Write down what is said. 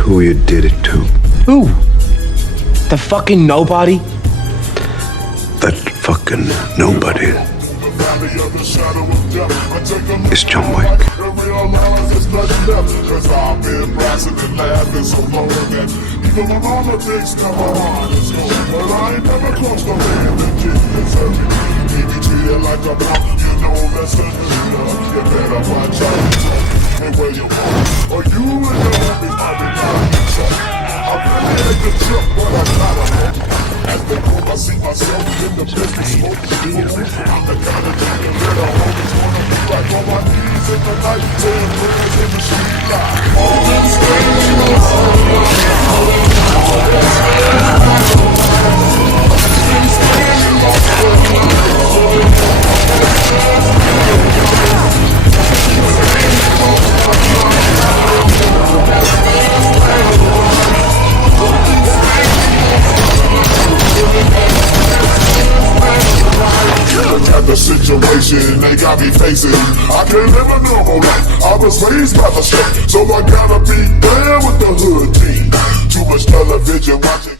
who you did it to. Who? The fucking nobody? That fucking nobody is John Wick. Cause I've been blasting and laughing so long that even my mama thinks come on, it's cool. But I ain't never crossed no man that didn't deserve it. He be treated like a punk, you know that's a leader. You better watch out and where you are, or you and your homies might be lying yourself. I really hate the trip, but I'm not a hope. As they prove, I see myself in the business smoke. I'm the kind of nigga that a homie's wanna be like on my knees in the night, saying prayers in the street light. All these things you the situation they got me facing. I can't live a normal life. I was raised by the street, so I gotta be there with the hood team. Too much television watching.